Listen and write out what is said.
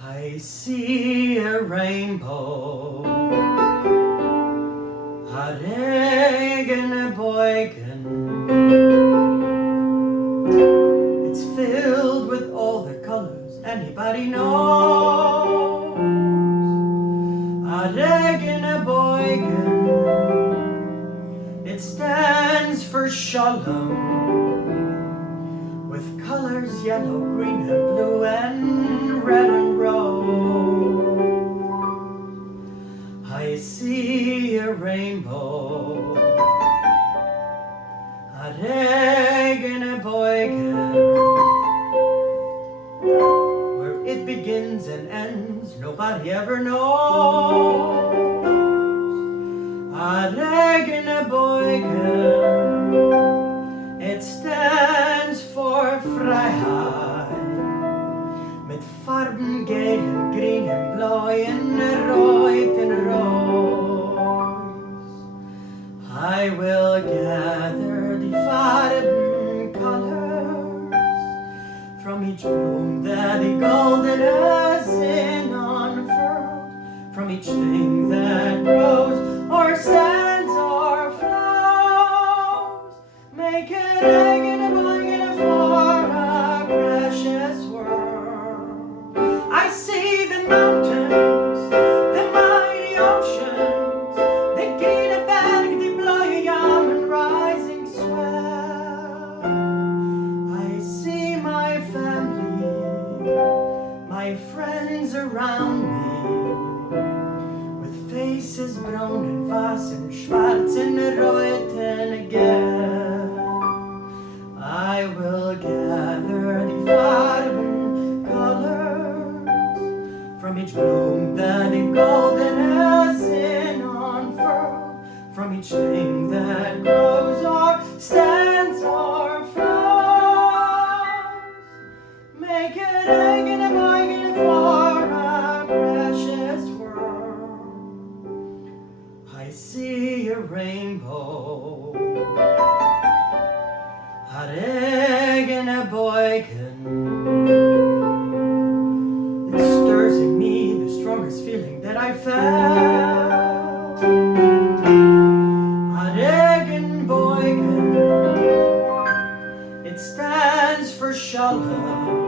I see a rainbow, a Regnboygn. It's filled with all the colors anybody knows. A Regnboygn. It stands for Shalom, with colors yellow, green and blue and red and rose. I see a rainbow, a Regnboygn. Where it begins and ends, nobody ever knows. A Regnboygn, it stands for Freiheit, mit Farben Gäl und Green und Bluy und Rouit und Rouiz. I will gather the Farben colors from each bloom that the Gäaldenע in unfurled, from each thing that grows or stands or flows. Make it Regnboygn for a precious world. I see the mountains, the mighty oceans, the green berg, the Bluiä, Yossi, rising swell. I see my family, my friends around me, faces brown and ווייס and שווארטץ and רויט and gäil. I will gather the Pharben colors from each bloom that the Gäaldenע in unfurled, from each thing that grows or stands or flows. Make it Regnboygn for a precious world. I see a rainbow, a Regnboygn. It stirs in me the strongest feeling that I felt. A Regnboygn, it stands for Shalom,